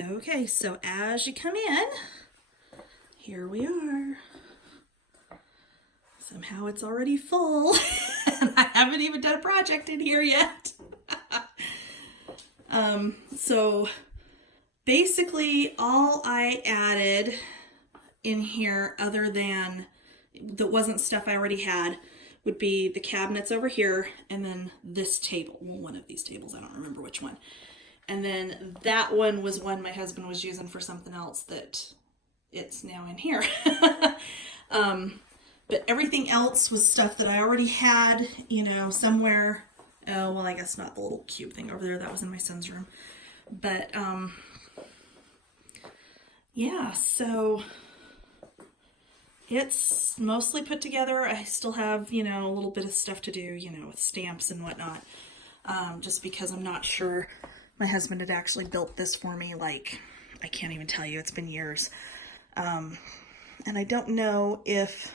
Okay, so as you come in, here we are. Somehow it's already full, and I haven't even done a project in here yet. So basically, all I added in here, other than that wasn't stuff I already had, would be the cabinets over here, and then this table. Well, one of these tables, I don't remember which one. And then that one was one my husband was using for something else that it's now in here. But everything else was stuff that I already had, somewhere. Oh, well, I guess not the little cube thing over there. That was in my son's room. But, yeah, so it's mostly put together. I still have, a little bit of stuff to do, with stamps and whatnot. Just because I'm not sure my husband had actually built this for me. Like, I can't even tell you. It's been years. And I don't know if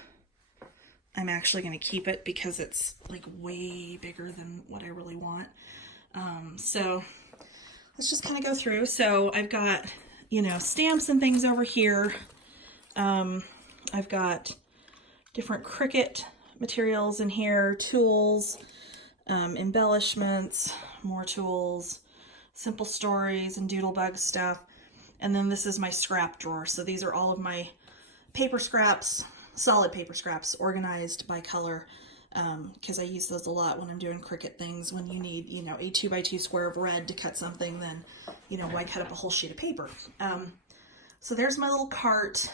I'm actually going to keep it because it's like way bigger than what I really want. So let's just kind of go through. So I've got, stamps and things over here. I've got different Cricut materials in here, tools, embellishments, more tools, simple stories and doodlebug stuff. And then this is my scrap drawer. So these are all of my paper scraps, solid paper scraps, organized by color, because I use those a lot when I'm doing Cricut things. When you need, a 2x2 square of red to cut something, then, why cut up a whole sheet of paper? So there's my little cart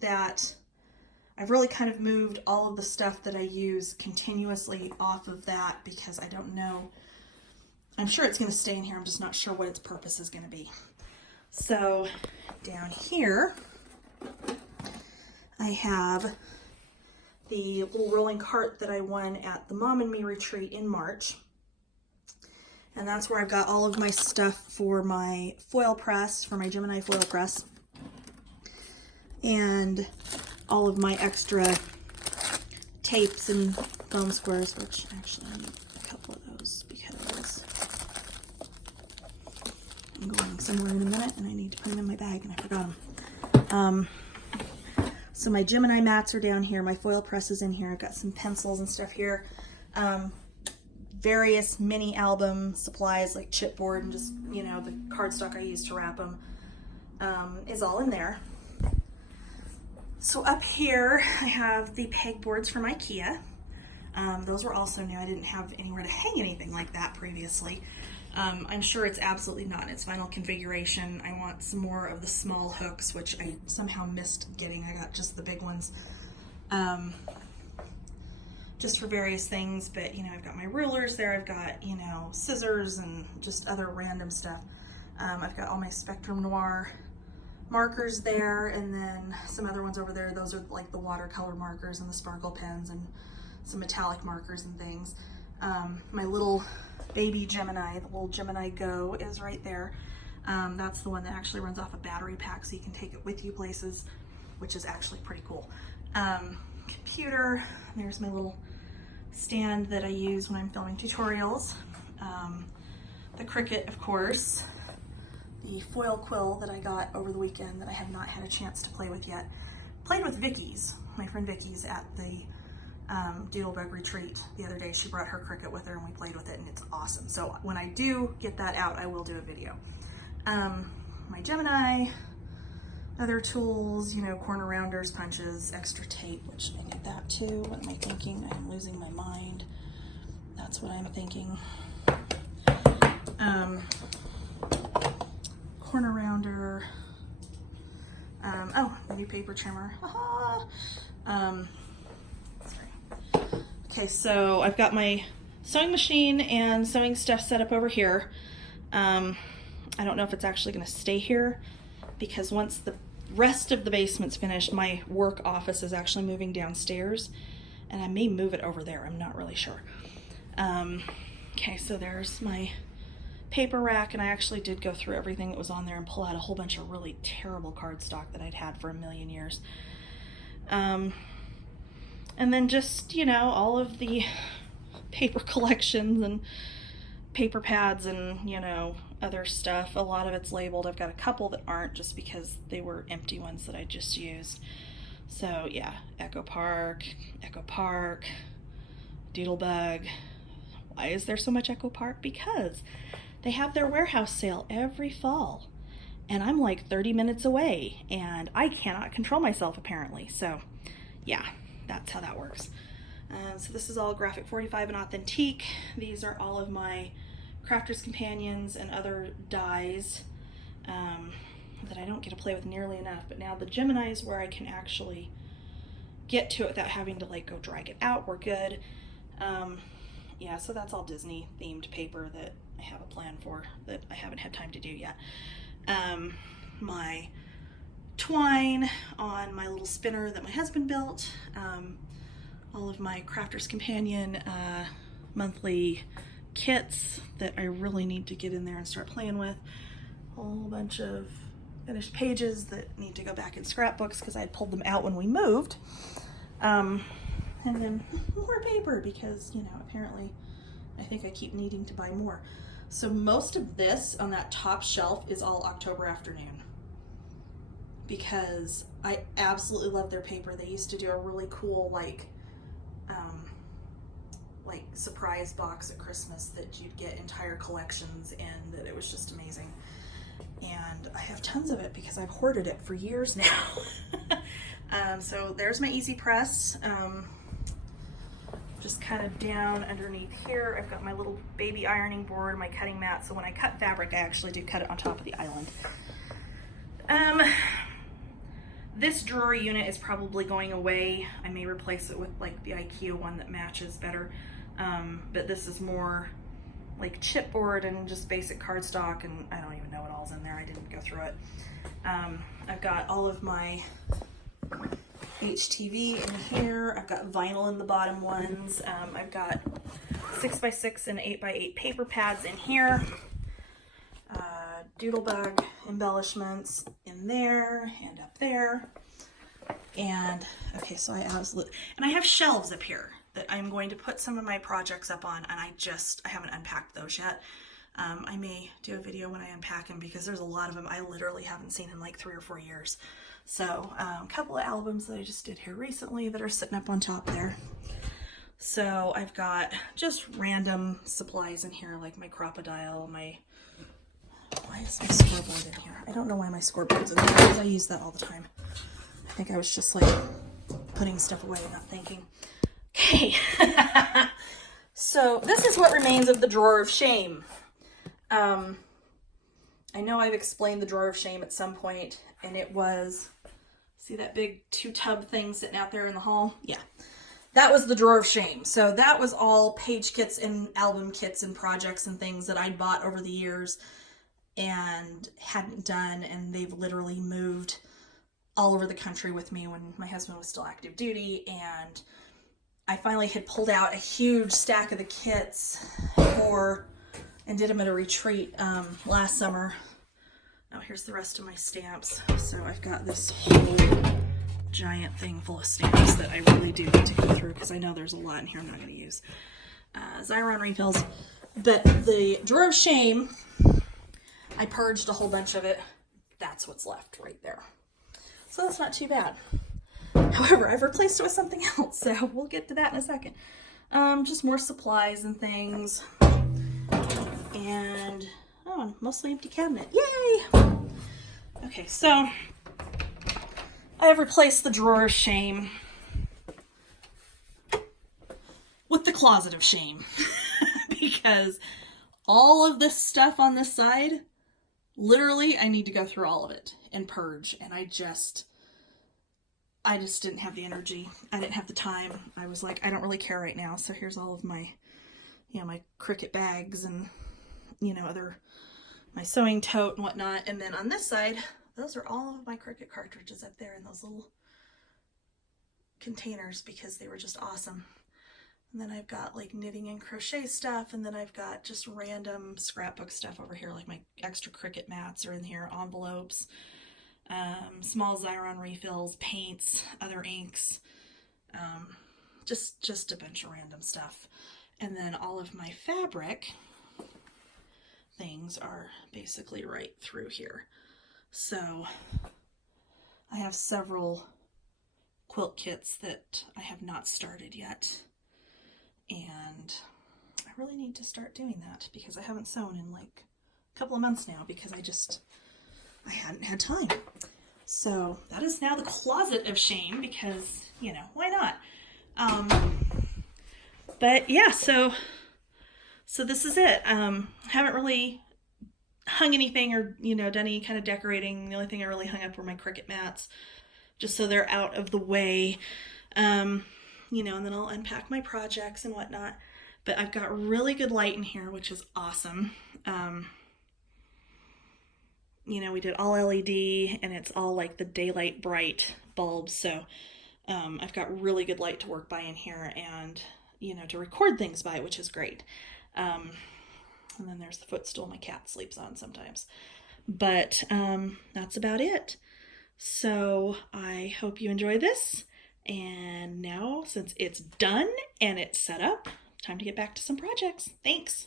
that I've really kind of moved all of the stuff that I use continuously off of that because I don't know. I'm sure it's going to stay in here. I'm just not sure what its purpose is going to be. So down here, I have the little rolling cart that I won at the Mom and Me retreat in March. And that's where I've got all of my stuff for my foil press, for my Gemini foil press. And all of my extra tapes and foam squares, which actually I need a couple of those because I'm going somewhere in a minute and I need to put them in my bag and I forgot them. So my Gemini mats are down here. My foil press is in here. I've got some pencils and stuff here. Various mini album supplies like chipboard and just, the cardstock I use to wrap them is all in there. So up here I have the pegboards from IKEA. Those were also new. I didn't have anywhere to hang anything like that previously. I'm sure it's absolutely not in its final configuration. I want some more of the small hooks, which I somehow missed getting. I got just the big ones, just for various things. But, I've got my rulers there. I've got, scissors and just other random stuff. I've got all my Spectrum Noir markers there, and then some other ones over there. Those are like the watercolor markers and the sparkle pens and some metallic markers and things. My little baby Gemini, the little Gemini Go, is right there. That's the one that actually runs off a battery pack, so you can take it with you places, which is actually pretty cool. Computer, there's my little stand that I use when I'm filming tutorials. The Cricut, of course. The foil quill that I got over the weekend that I have not had a chance to play with yet. Played with Vicky's, my friend Vicky's, at the Doodlebug retreat the other day. She brought her Cricut with her and we played with it and it's awesome. So when I do get that out, I will do a video. My Gemini, other tools, corner rounders, punches, extra tape, which I need that too. What am I thinking? I'm losing my mind. That's what I'm thinking. Corner rounder. Oh, maybe paper trimmer. Sorry. Okay, so I've got my sewing machine and sewing stuff set up over here. I don't know if it's actually going to stay here because once the rest of the basement's finished, my work office is actually moving downstairs, and I may move it over there. I'm not really sure. Okay, so there's my paper rack, and I actually did go through everything that was on there and pull out a whole bunch of really terrible cardstock that I'd had for a million years. And then just, all of the paper collections and paper pads and, other stuff. A lot of it's labeled. I've got a couple that aren't just because they were empty ones that I just used. So yeah, Echo Park, Doodlebug. Why is there so much Echo Park? Because they have their warehouse sale every fall. And I'm like 30 minutes away and I cannot control myself apparently. So yeah, that's how that works. So this is all Graphic 45 and Authentique. These are all of my Crafter's Companions and other dies that I don't get to play with nearly enough. But now the Gemini is where I can actually get to it without having to like go drag it out. We're good. Yeah, so that's all Disney themed paper that I have a plan for that I haven't had time to do yet. My twine on my little spinner that my husband built. All of my Crafter's Companion monthly kits that I really need to get in there and start playing with. A whole bunch of finished pages that need to go back in scrapbooks because I had pulled them out when we moved. And then more paper because, you know, apparently I think I keep needing to buy more. So most of this on that top shelf is all October Afternoon because I absolutely love their paper. They used to do a really cool like surprise box at Christmas that you'd get entire collections in, that it was just amazing. And I have tons of it because I've hoarded it for years now. So there's my Easy Press. Just kind of down underneath here, I've got my little baby ironing board, my cutting mat. So when I cut fabric, I actually do cut it on top of the island. This drawer unit is probably going away. I may replace it with like the IKEA one that matches better. But this is more like chipboard and just basic cardstock, and I don't even know what all's in there. I didn't go through it. I've got all of my HTV in here. I've got vinyl in the bottom ones. I've got 6x6 and 8x8 paper pads in here. Doodlebug embellishments in there and up there. And okay, so I have shelves up here that I'm going to put some of my projects up on, and I haven't unpacked those yet. I may do a video when I unpack them because there's a lot of them I literally haven't seen in like 3 or 4 years. So a couple of albums that I just did here recently that are sitting up on top there. So I've got just random supplies in here like my Crocodile, why is my scoreboard in here? I don't know why my scoreboard's in here because I use that all the time. I think I was just like putting stuff away and not thinking. Okay. So this is what remains of the drawer of shame. I know I've explained the drawer of shame at some point, and it was, see that big 2-tub thing sitting out there in the hall? Yeah. That was the drawer of shame. So that was all page kits and album kits and projects and things that I'd bought over the years and hadn't done, and they've literally moved all over the country with me when my husband was still active duty, and I finally had pulled out a huge stack of the kits and did them at a retreat last summer. Now here's the rest of my stamps. So I've got this whole giant thing full of stamps that I really do need to go through because I know there's a lot in here I'm not going to use. Xyron refills. But the drawer of shame, I purged a whole bunch of it. That's what's left right there. So that's not too bad. However, I've replaced it with something else, so we'll get to that in a second. Just more supplies and things. And, mostly empty cabinet. Yay! Okay, so I have replaced the drawer of shame with the closet of shame. Because all of this stuff on this side, literally, I need to go through all of it and purge. And I just didn't have the energy. I didn't have the time. I was like, I don't really care right now. So here's all of my, my Cricut bags and, my sewing tote and whatnot. And then on this side, those are all of my Cricut cartridges up there in those little containers because they were just awesome. And then I've got like knitting and crochet stuff, and then I've got just random scrapbook stuff over here, like my extra Cricut mats are in here, envelopes, small Xyron refills, paints, other inks, just a bunch of random stuff. And then all of my fabric things are basically right through here. So I have several quilt kits that I have not started yet, and I really need to start doing that because I haven't sewn in like a couple of months now because I hadn't had time. So that is now the closet of shame because, you know, why not? But yeah, so this is it. I haven't really hung anything or, you know, done any kind of decorating. The only thing I really hung up were my Cricut mats, just so they're out of the way. You know, and then I'll unpack my projects and whatnot. But I've got really good light in here, which is awesome. You know, we did all LED and it's all like the daylight bright bulbs. So I've got really good light to work by in here and, you know, to record things by, which is great. And then there's the footstool my cat sleeps on sometimes. But that's about it. So I hope you enjoy this. And now, since it's done and it's set up, time to get back to some projects. Thanks.